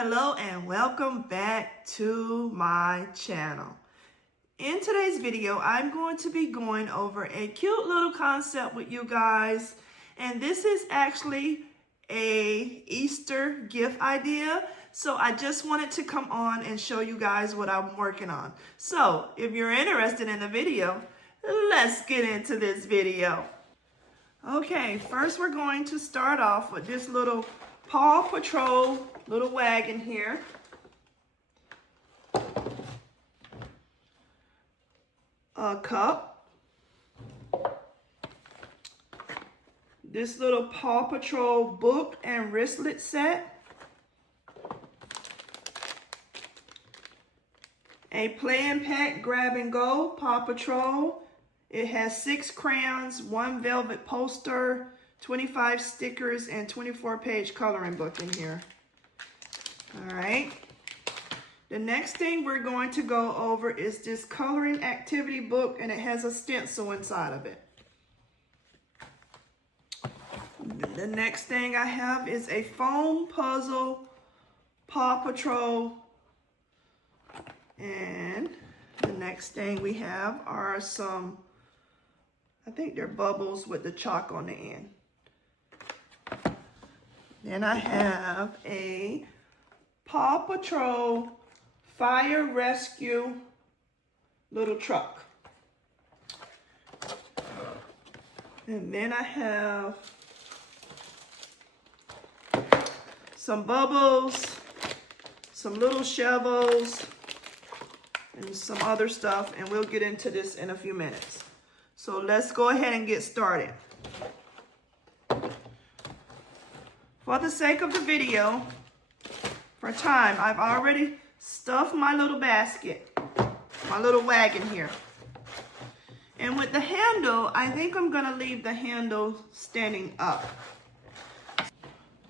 Hello and welcome back to my channel. In today's video, I'm going to be going over a cute little concept with you guys. And this is actually a Easter gift idea. So I just wanted to come on and show you guys what I'm working on. So if you're interested in the video, let's get into this video. Okay, first we're going to start off with this little Paw Patrol little wagon here. A cup. This little Paw Patrol book and wristlet set. A play and pack grab and go Paw Patrol. It has 6 crayons, 1 velvet poster, 25 stickers, and 24-page coloring book in here. All right. The next thing we're going to go over is this coloring activity book, and it has a stencil inside of it. The next thing I have is a foam puzzle Paw Patrol. And the next thing we have are some, I think they're bubbles with the chalk on the end. Then I have a Paw Patrol Fire Rescue little truck. And then I have some bubbles, some little shovels, and some other stuff, and we'll get into this in a few minutes. So let's go ahead and get started. For the sake of the video, for time, I've already stuffed my little basket, my little wagon here. And with the handle, I think I'm gonna leave the handle standing up.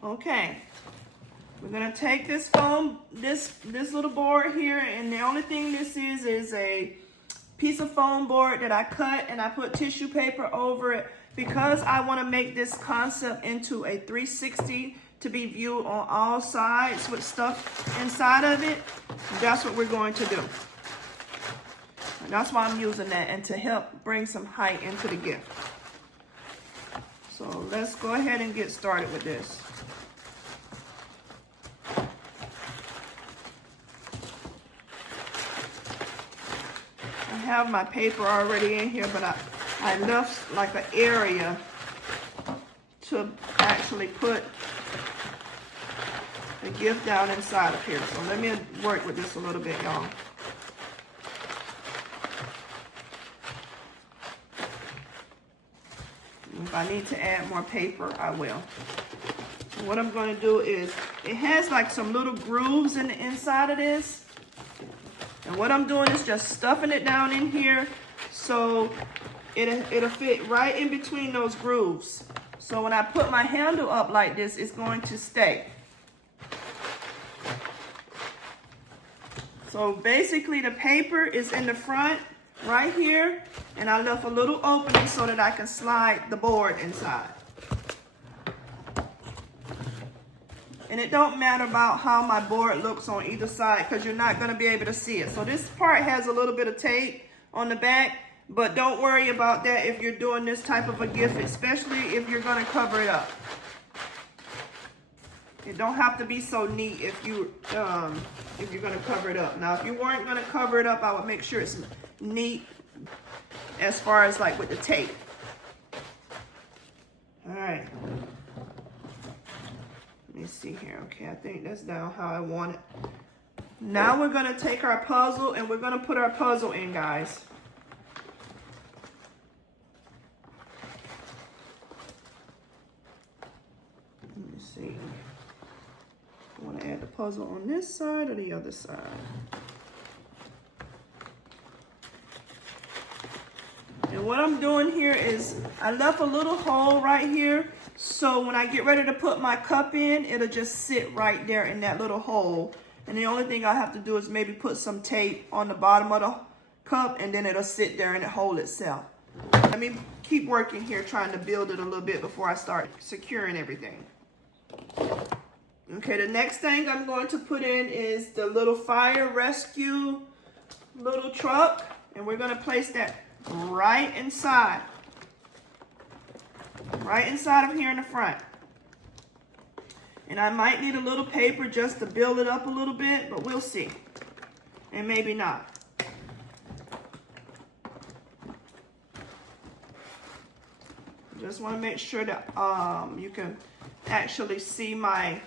Okay, we're gonna take this foam, this little board here, and the only thing this is a piece of foam board that I cut and I put tissue paper over it because I want to make this concept into a 360 to be viewed on all sides with stuff inside of it. That's what we're going to do. And that's why I'm using that, and to help bring some height into the gift. So let's go ahead and get started with this. I have my paper already in here, but I left like an area to actually put the gift down inside of here. So let me work with this a little bit, y'all. If I need to add more paper, I will. And what I'm going to do is, it has like some little grooves in the inside of this. And what I'm doing is just stuffing it down in here so it'll fit right in between those grooves. So when I put my handle up like this, it's going to stay. So basically the paper is in the front right here, and I left a little opening so that I can slide the board inside. And it don't matter about how my board looks on either side because you're not going to be able to see it. So this part has a little bit of tape on the back, but don't worry about that if you're doing this type of a gift, especially if you're going to cover it up. It don't have to be so neat if you're going to cover it up. Now, if you weren't going to cover it up, I would make sure it's neat as far as like with the tape. All right. Let me see here. Okay, I think that's down how I want it. Now we're going to take our puzzle and we're going to put our puzzle in, guys. Let me see. I want to add the puzzle on this side or the other side. And what I'm doing here is I left a little hole right here. So when I get ready to put my cup in, it'll just sit right there in that little hole. And the only thing I have to do is maybe put some tape on the bottom of the cup, and then it'll sit there in the hole itself. Let me keep working here trying to build it a little bit before I start securing everything. Okay, the next thing I'm going to put in is the little fire rescue little truck, and we're going to place that right inside of here in the front. And I might need a little paper just to build it up a little bit, but we'll see. And maybe not. Just want to make sure that you can actually see my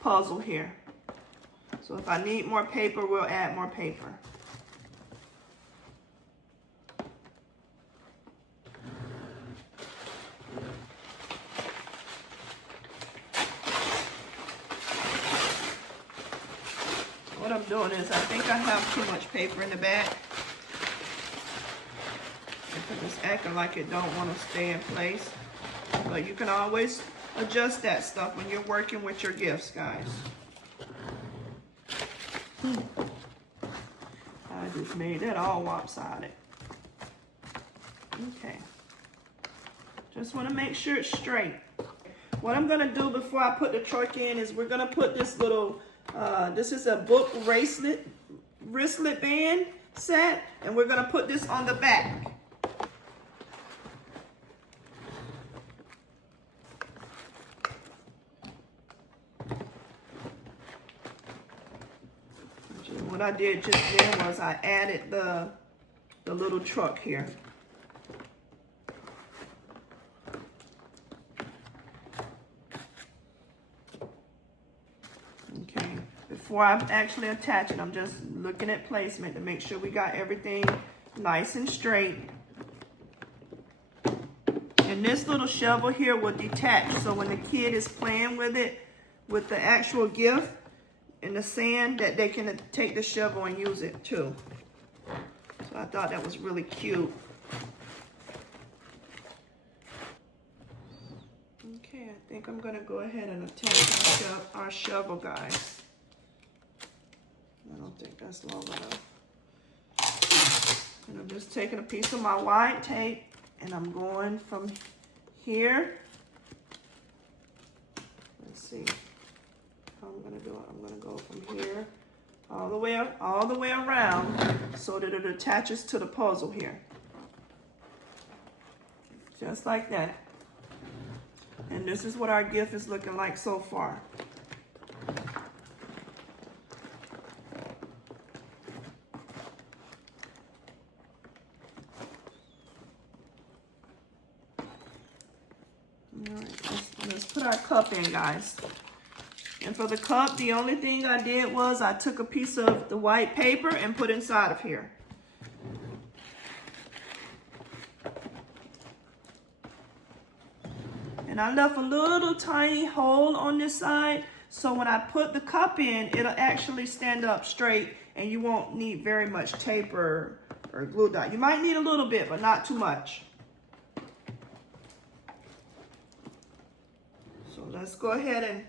puzzle here. So if I need more paper, we'll add more paper. What I'm doing is I think I have too much paper in the back. Because it's acting like it don't want to stay in place. But you can always adjust that stuff when you're working with your gifts, guys. I just made that all lopsided. Okay. Just want to make sure it's straight. What I'm going to do before I put the truck in is we're going to put this little, this is a book wristlet band set, and we're going to put this on the back. What I did just then was I added the little truck here. Okay, before I actually attach it, I'm just looking at placement to make sure we got everything nice and straight. And this little shovel here will detach, so when the kid is playing with it, with the actual gift, in the sand, that they can take the shovel and use it too. So I thought that was really cute. Okay, I think I'm gonna go ahead and attach our shovel, guys. I don't think that's long enough. And I'm just taking a piece of my white tape and I'm going from here. Let's see. I'm gonna do it. I'm gonna go from here all the way around so that it attaches to the puzzle here. Just like that. And this is what our gift is looking like so far. All right, let's put our cup in, guys. And for the cup, the only thing I did was I took a piece of the white paper and put inside of here. And I left a little tiny hole on this side, so when I put the cup in, it'll actually stand up straight and you won't need very much tape or glue dot. You might need a little bit, but not too much. So let's go ahead and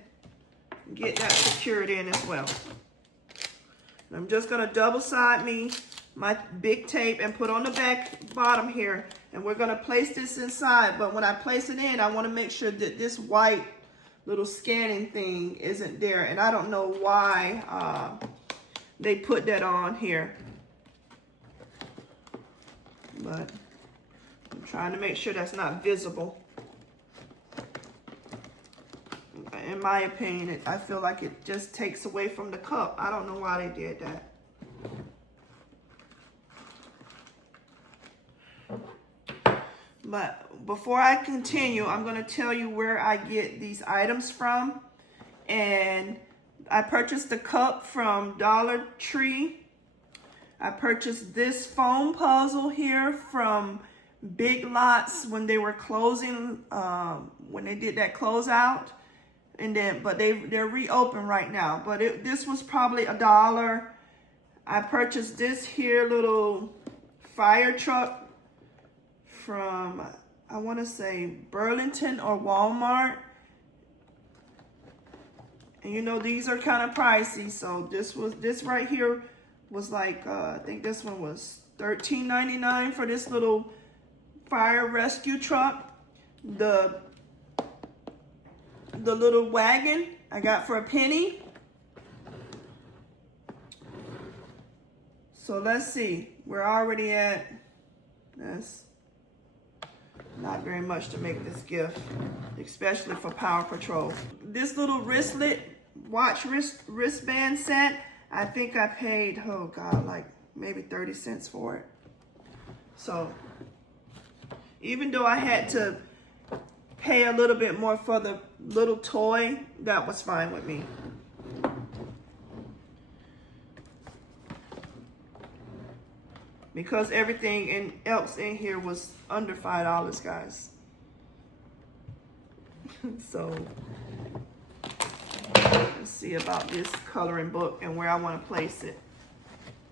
get that secured in as well. And I'm just gonna double side my big tape and put on the bottom here, and we're gonna place this inside. But when I place it in, I want to make sure that this white little scanning thing isn't there, and I don't know why they put that on here, but I'm trying to make sure that's not visible. In my opinion, I feel like it just takes away from the cup. I don't know why they did that. But before I continue, I'm going to tell you where I get these items from. And I purchased the cup from Dollar Tree. I purchased this foam puzzle here from Big Lots when they were closing, when they did that closeout. And then, but they're reopened right now. But this was probably $1. I purchased this here little fire truck from, I want to say Burlington or Walmart. And you know, these are kind of pricey. So this right here was like, I think this one was $13.99 for this little fire rescue truck. The little wagon, I got for a penny. So let's see, we're already at, that's not very much to make this gift, especially for Paw Patrol. This little wristband set, I think I paid, oh God, like maybe 30 cents for it. So even though I had to pay a little bit more for the little toy, that was fine with me. Because everything else in here was under $5, guys. So let's see about this coloring book and where I want to place it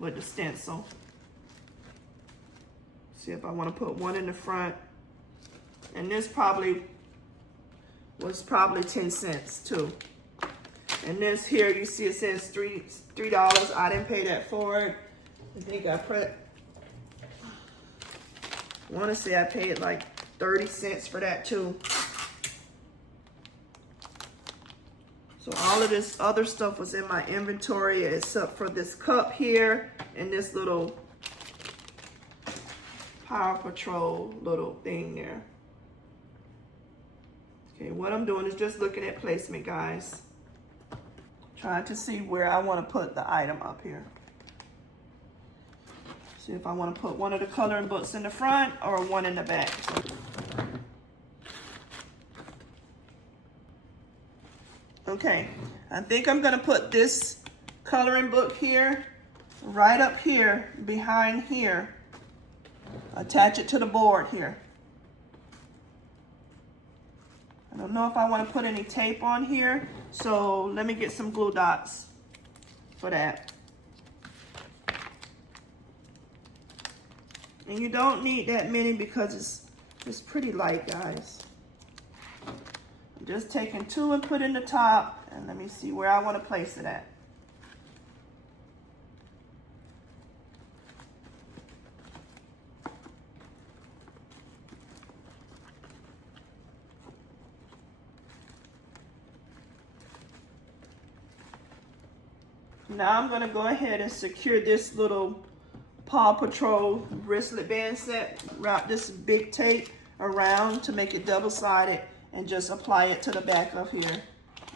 with the stencil. See if I want to put one in the front. And this was probably 10 cents too. And this here, you see it says $3. I didn't pay that for it. I think I want to say I paid like 30 cents for that too. So all of this other stuff was in my inventory except for this cup here and this little Paw Patrol little thing there. Okay, what I'm doing is just looking at placement, guys. Trying to see where I want to put the item up here. See if I want to put one of the coloring books in the front or one in the back. Okay, I think I'm going to put this coloring book here, right up here, behind here. Attach it to the board here. I don't know if I want to put any tape on here, so let me get some glue dots for that. And you don't need that many because it's pretty light, guys. I'm just taking 2 and put in the top, and let me see where I want to place it at. Now I'm going to go ahead and secure this little Paw Patrol wristlet band set. Wrap this big tape around to make it double-sided and just apply it to the back of here,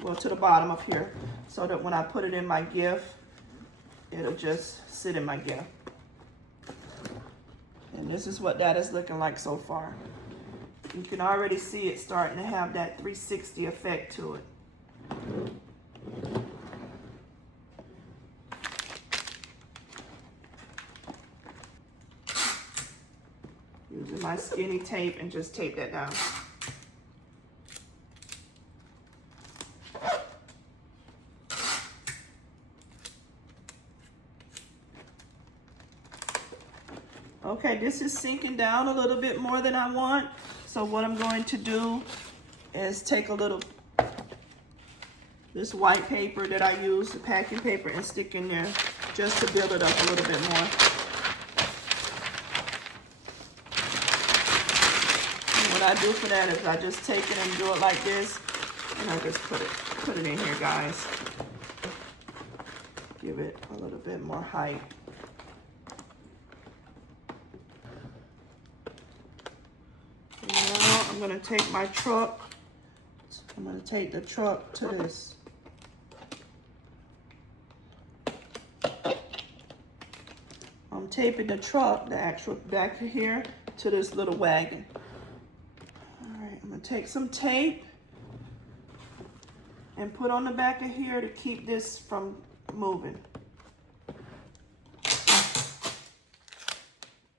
well, to the bottom of here, so that when I put it in my gift, it'll just sit in my gift. And this is what that is looking like so far. You can already see it starting to have that 360 effect to it. Using my skinny tape and just tape that down. Okay, this is sinking down a little bit more than I want. So what I'm going to do is take a little, this white paper that I use, the packing paper, and stick in there just to build it up a little bit more. What I do for that is I just take it and do it like this, and I just put it in here, guys. Give it a little bit more height. And now I'm gonna take my truck. I'm gonna take the truck to this. I'm taping the truck, the actual back of here, to this little wagon. I'm gonna take some tape and put on the back of here to keep this from moving.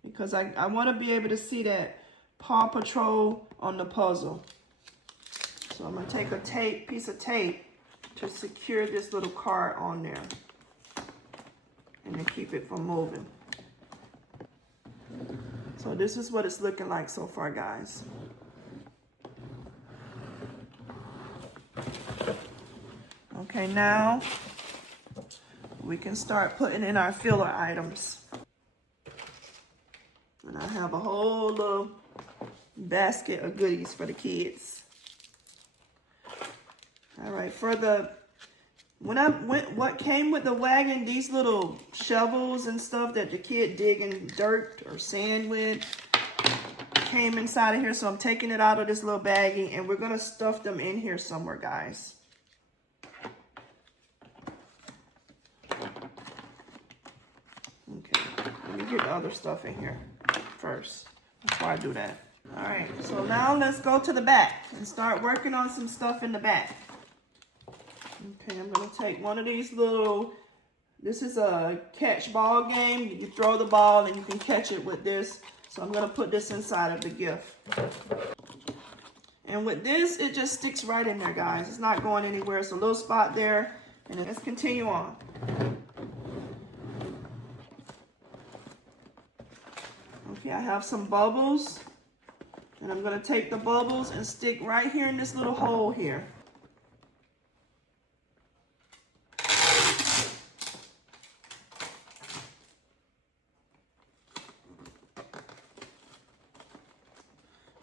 Because I want to be able to see that Paw Patrol on the puzzle. So I'm gonna take a piece of tape to secure this little card on there and to keep it from moving. So this is what it's looking like so far, guys. Okay, now we can start putting in our filler items. And I have a whole little basket of goodies for the kids. I All right, for the, what came with the wagon, these little shovels and stuff that the kid digging dirt or sand with came inside of here. So I'm taking it out of this little baggie and we're gonna stuff them in here somewhere, guys. Okay, let me get the other stuff in here first before I do that. All right, so now let's go to the back and start working on some stuff in the back. Okay, I'm gonna take one of these little, this is a catch ball game. You throw the ball and you can catch it with this. So I'm gonna put this inside of the gift. And with this, it just sticks right in there, guys. It's not going anywhere. It's a little spot there. And let's continue on. Okay, I have some bubbles. And I'm gonna take the bubbles and stick right here in this little hole here.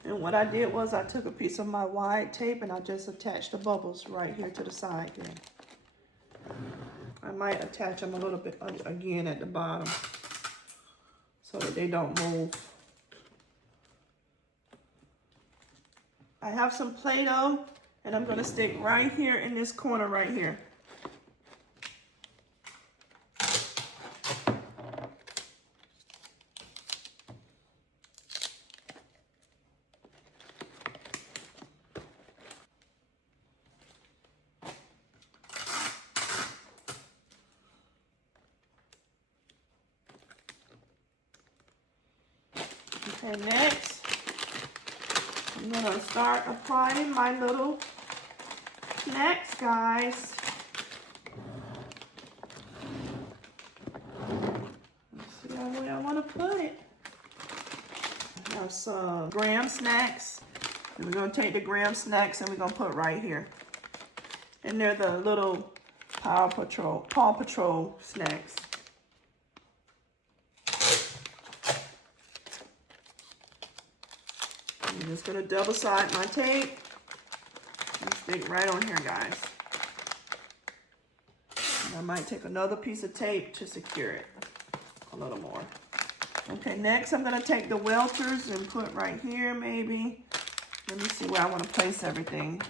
And what I did was I took a piece of my wide tape and I just attached the bubbles right here to the side here. I might attach them a little bit again at the bottom so that they don't move. I have some Play-Doh and I'm gonna stick right here in this corner right here. Okay, next, I'm gonna start applying my little snacks, guys. Let's see how way I wanna put it. I have some graham snacks. And we're gonna take the graham snacks and we're gonna put right here. And they're the little Paw Patrol snacks. I'm just gonna double side my tape and stick right on here, guys. And I might take another piece of tape to secure it a little more. Okay, next I'm gonna take the welchers and put right here maybe. Let me see where I wanna place everything.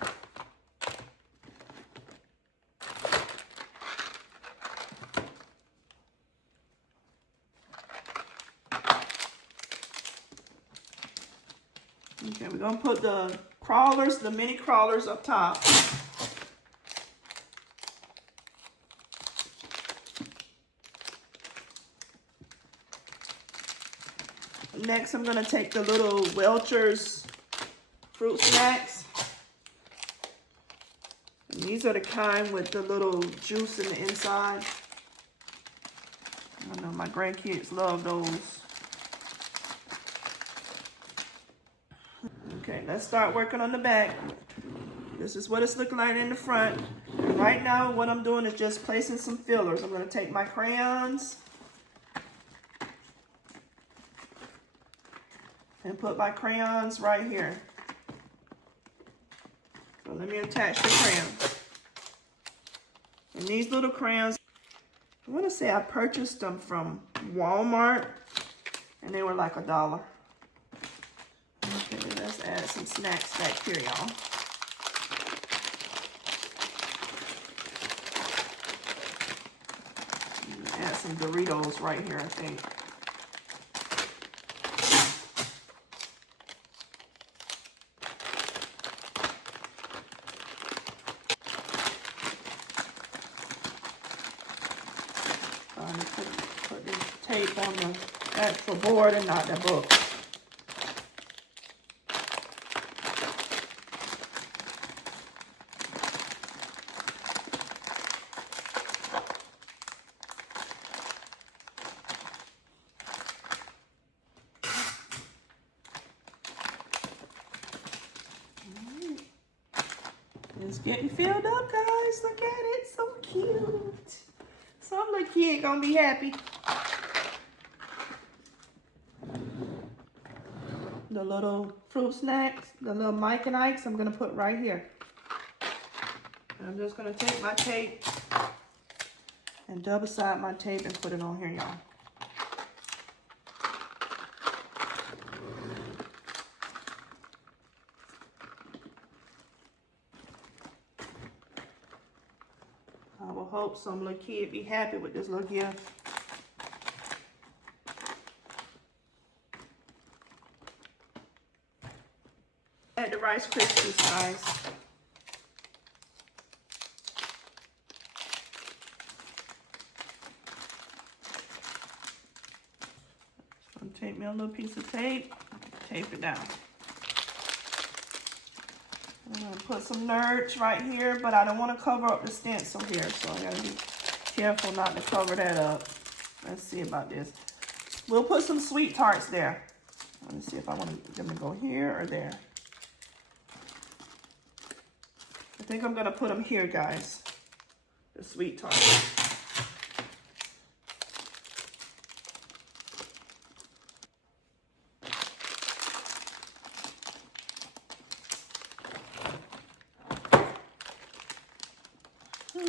Okay, we're gonna put the crawlers, the mini crawlers up top. Next, I'm gonna take the little Welchers fruit snacks. And these are the kind with the little juice in the inside. I know my grandkids love those. Okay, let's start working on the back. This is what it's looking like in the front. And right now, what I'm doing is just placing some fillers. I'm gonna take my crayons and put my crayons right here. So let me attach the crayons. And these little crayons, I wanna say I purchased them from Walmart and they were like $1. Okay, let's add some snacks back here, y'all. Add some Doritos right here, I think. Put this tape on the actual board and not the book. It's getting filled up, guys. Look at it. So cute. Some little kid gonna be happy. The little fruit snacks, the little Mike and Ike's, I'm gonna put right here. I'm just gonna take my tape and double side my tape and put it on here, y'all. I will hope some little kid be happy with this little gift. Add the Rice Krispies, guys. Just gonna take me a little piece of tape, tape it down. I'm gonna put some nerds right here, but I don't want to cover up the stencil here, so I gotta be careful not to cover that up. Let's see about this. We'll put some sweet tarts there. Let me see if I want them to go here or there. I think I'm gonna put them here, guys. The sweet tarts. I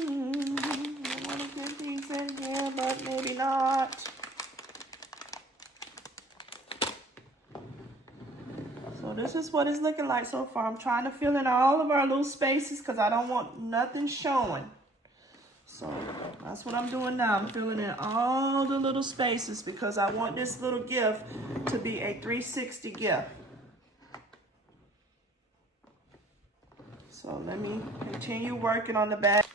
want to get these in here, but maybe not. So this is what it's looking like so far. I'm trying to fill in all of our little spaces because I don't want nothing showing. So that's what I'm doing now. I'm filling in all the little spaces because I want this little gift to be a 360 gift. So let me continue working on the back.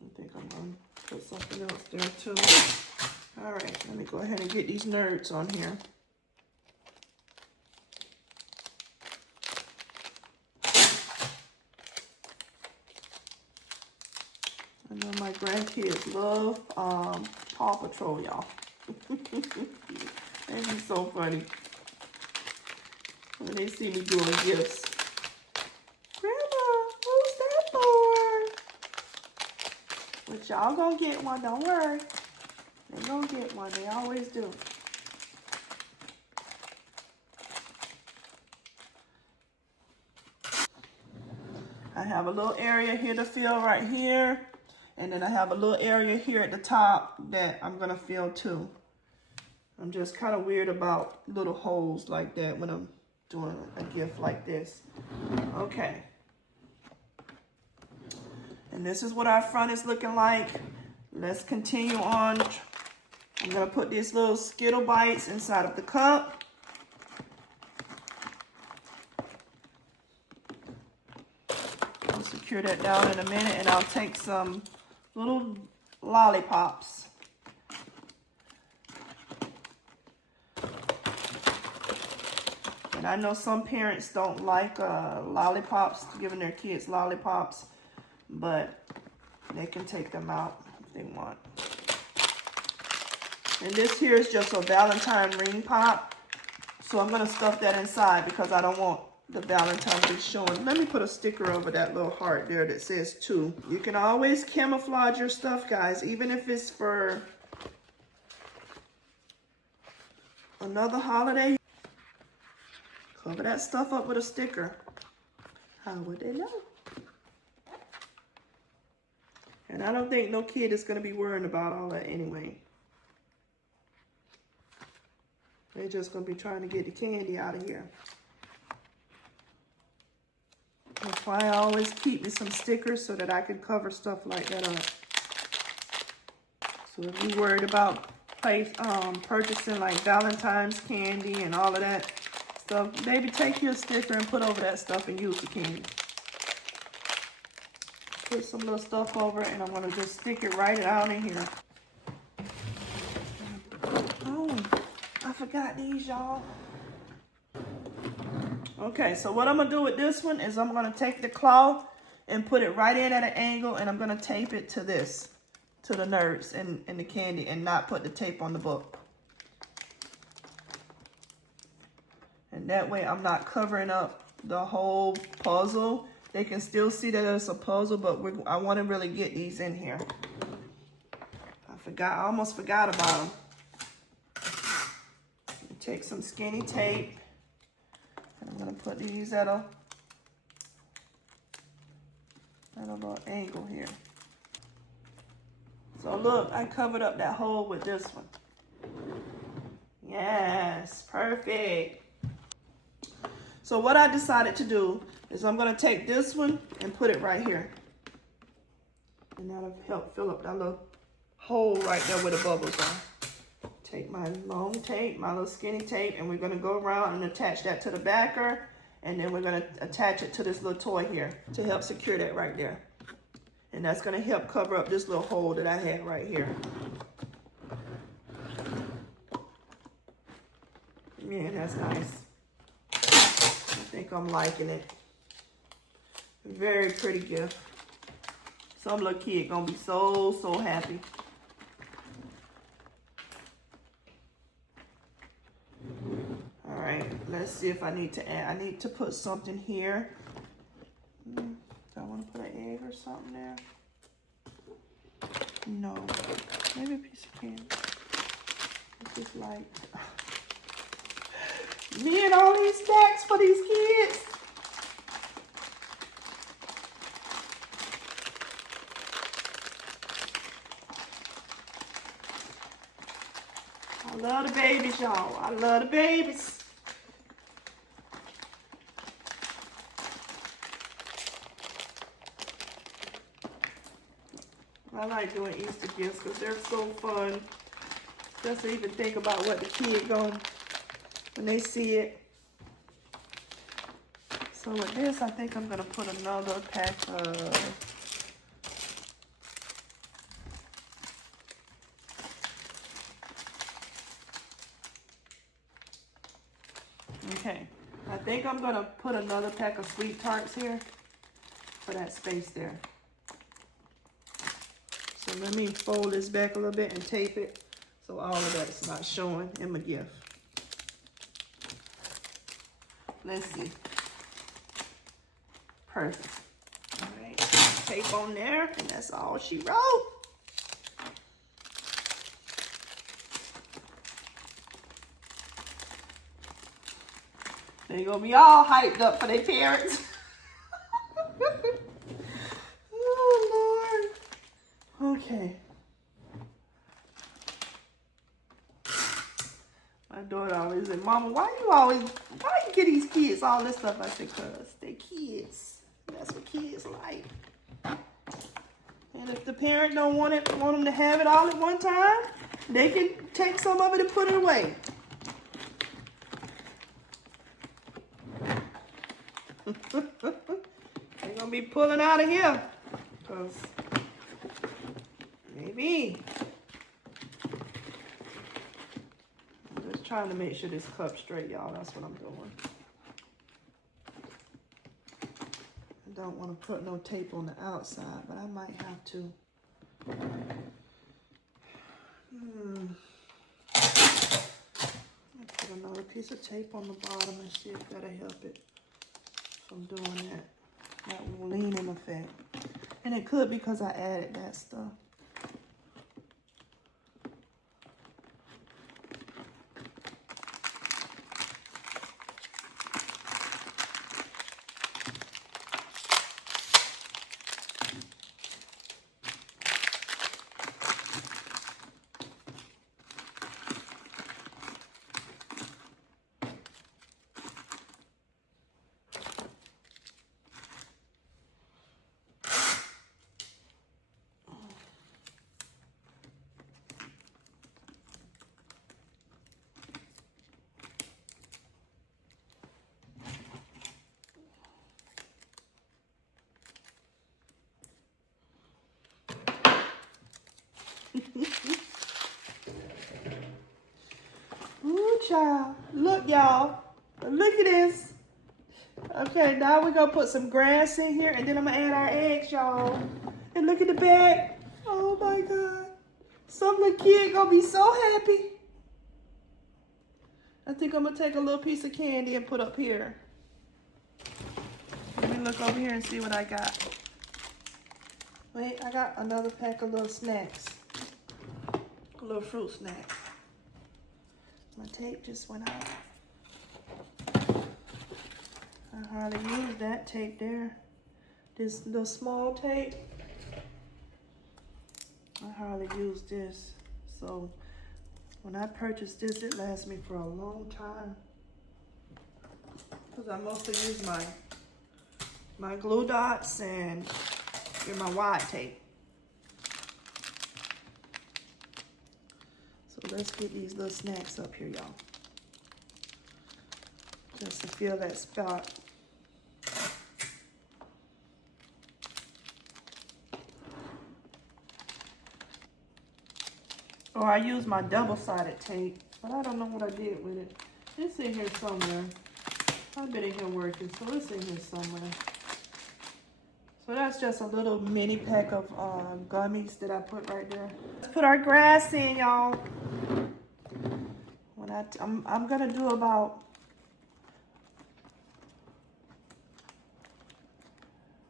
I think I'm going to put something else there too. All right, let me go ahead and get these nerds on here. I know my grandkids love Paw Patrol, y'all. That'd be so funny when they see me doing gifts. Grandma, who's that for? But y'all gonna get one, don't worry. They gonna get one, they always do. I have a little area here to fill right here. And then I have a little area here at the top that I'm gonna fill too. I'm just kind of weird about little holes like that when I'm doing a gift like this. Okay. And this is what our front is looking like. Let's continue on. I'm gonna put these little Skittle bites inside of the cup. I'll secure that down in a minute, and I'll take some little lollipops. And I know some parents don't like lollipops, giving their kids lollipops, but they can take them out if they want. And this here is just a Valentine ring pop. So I'm going to stuff that inside because I don't want the Valentine to be showing. Let me put a sticker over that little heart there that says 2. You can always camouflage your stuff, guys, even if it's for another holiday. Cover that stuff up with a sticker. How would they know? And I don't think no kid is going to be worrying about all that anyway. They're just going to be trying to get the candy out of here. That's why I always keep me some stickers so that I can cover stuff like that up. So if you're worried about purchasing like Valentine's candy and all of that stuff, maybe take your sticker and put over that stuff and use the candy. Put some little stuff over it, and I'm going to just stick it right out in here. Oh, I forgot these, y'all. Okay, so what I'm going to do with this one is I'm going to take the cloth and put it right in at an angle, and I'm going to tape it to this, to the nerds and the candy, and not put the tape on the book. And that way I'm not covering up the whole puzzle. They can still see that it's a puzzle, but I want to really get these in here. I almost forgot about them. Take some skinny tape. And I'm going to put these at a little angle here. So look, I covered up that hole with this one. Yes, perfect. So what I decided to do is I'm gonna take this one and put it right here. And that'll help fill up that little hole right there where the bubbles are. Take my long tape, my little skinny tape, and we're gonna go around and attach that to the backer. And then we're gonna attach it to this little toy here to help secure that right there. And that's gonna help cover up this little hole that I had right here. Yeah, that's nice. I think I'm liking it. Very pretty gift. Some little kid gonna be so happy. All right, let's see if I need to add. I need to put something here. Do I want to put an egg or something there? No, maybe a piece of candy. It's just like me and all these snacks for these kids. I love the babies, y'all. I love the babies. I like doing Easter gifts because they're so fun. Just to even think about what the kid going when they see it. So with this, I think I'm gonna put another pack of I think I'm gonna put another pack of sweet tarts here for that space there. So let me fold this back a little bit and tape it so all of that's not showing in my gift. Let's see. Perfect. All right, tape on there, and that's all she wrote. They're gonna be all hyped up for their parents. Oh, Lord. Okay. My daughter always said, Mama, why you get these kids all this stuff? I said, cause they're kids. That's what kids like. And if the parent don't want them to have it all at one time, they can take some of it and put it away. They're gonna be pulling out of here, cause maybe. I'm just trying to make sure this cup's straight, y'all. That's what I'm doing. I don't want to put no tape on the outside, but I might have to. I'll put another piece of tape on the bottom and see if that'll help it from doing that. That leaning effect. And it could because I added that stuff. Ooh, child. Look, y'all. Look at this. Okay, now we're going to put some grass in here, and then I'm going to add our eggs, y'all. And look at the bag. Oh, my God. Some little kid going to be so happy. I think I'm going to take a little piece of candy and put up here. Let me look over here and see what I got. Wait, I got another pack of little snacks. A little fruit snacks. My tape just went out. how to use that tape there. The small tape. I hardly use this. So when I purchased this, it lasts me for a long time. Because I mostly use my glue dots and my wide tape. So let's get these little snacks up here, y'all. Just to fill that spot. Or I use my double-sided tape, but I don't know what I did with it. It's in here somewhere. I've been in here working, so it's in here somewhere. So that's just a little mini pack of gummies that I put right there. Let's put our grass in, y'all. When I'm gonna do about,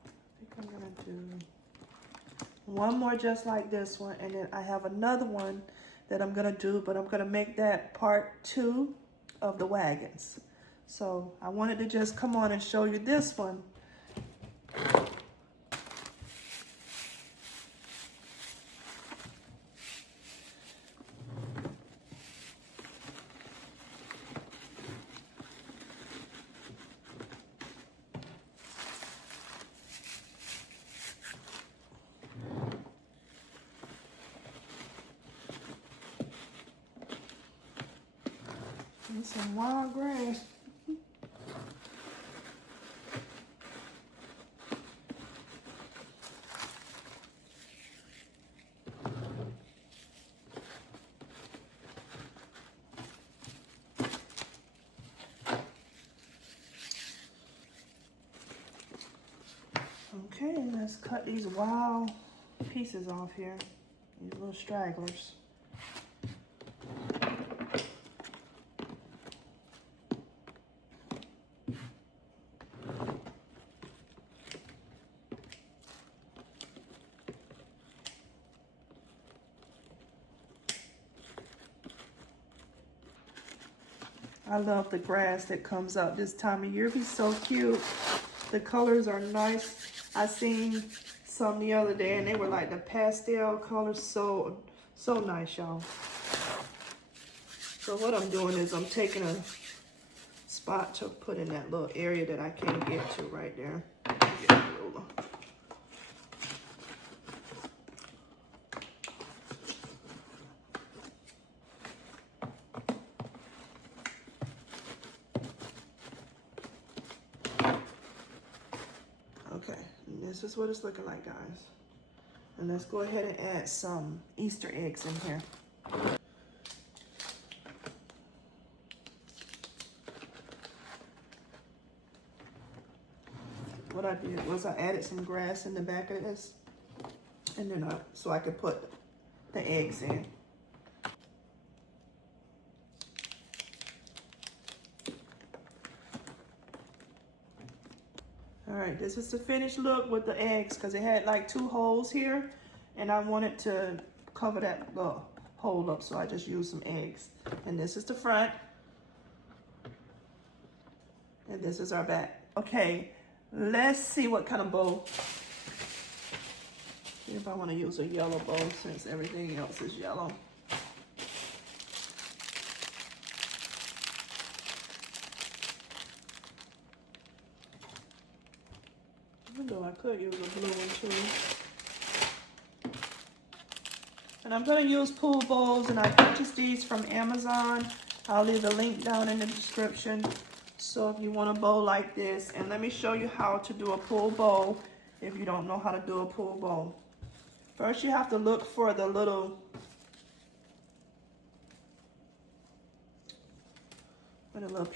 I think I'm gonna do one more just like this one, and then I have another one that I'm gonna do, but I'm gonna make that part 2 of the wagons. So I wanted to just come on and show you this one. And some wild grass. Okay, let's cut these wild pieces off here. These little stragglers. I love the grass that comes up this time of year. It'd be so cute. The colors are nice. I seen some the other day and they were like the pastel colors. So nice, y'all. So what I'm doing is I'm taking a spot to put in that little area that I can't get to right there. Get a ruler. Okay, and this is what it's looking like, guys. And let's go ahead and add some Easter eggs in here. What I did was I added some grass in the back of this, and then so I could put the eggs in. All right, this is the finished look with the eggs because it had like 2 holes here, and I wanted to cover that little hole up, so I just used some eggs. And this is the front, and this is our back. Okay, let's see what kind of bow. See if I want to use a yellow bow since everything else is yellow. Though I could use a blue one too. And I'm going to use pool bowls, and I purchased these from Amazon. I'll leave the link down in the description. So if you want a bowl like this, and let me show you how to do a pool bowl if you don't know how to do a pool bowl. First you have to look for the little,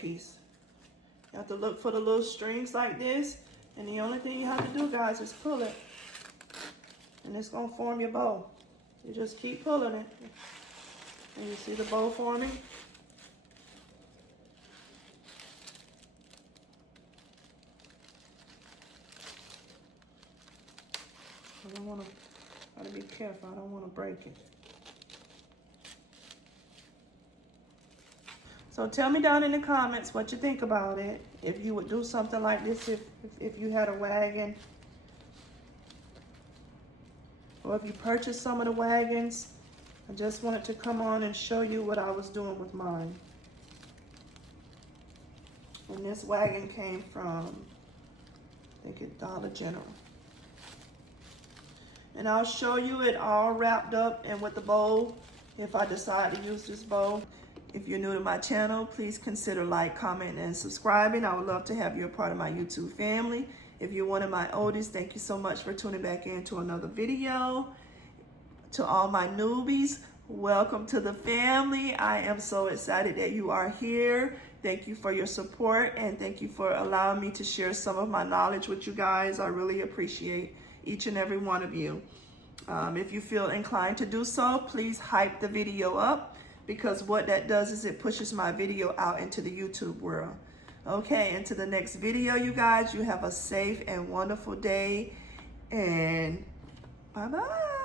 piece. You have to look for the little strings like this. And the only thing you have to do, guys, is pull it. And it's going to form your bow. You just keep pulling it. And you see the bow forming? I don't want to, gotta be careful. I don't want to break it. So tell me down in the comments what you think about it. If you would do something like this if you had a wagon. Or if you purchased some of the wagons. I just wanted to come on and show you what I was doing with mine. And this wagon came from, I think it's Dollar General. And I'll show you it all wrapped up and with the bowl if I decide to use this bowl. If you're new to my channel, please consider like, comment, and subscribing. I would love to have you a part of my YouTube family. If you're one of my oldest, thank you so much for tuning back into another video. To all my newbies, welcome to the family. I am so excited that you are here. Thank you for your support, and thank you for allowing me to share some of my knowledge with you guys. I really appreciate each and every one of you. If you feel inclined to do so, please hype the video up, because what that does is it pushes my video out into the YouTube world. Okay, until the next video, you guys, you have a safe and wonderful day, and bye-bye.